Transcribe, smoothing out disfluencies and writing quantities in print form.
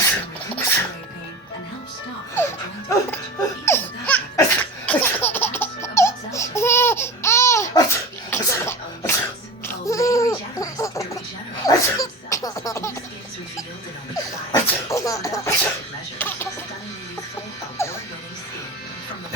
can reduce joint pain and help stop the joint damage, even without orthopedic Speaking of own called May Regenerist, the regenerative stem cells. New skin is revealed in only 5 days without invasive measures. Stunningly youthful, award-winning skin from the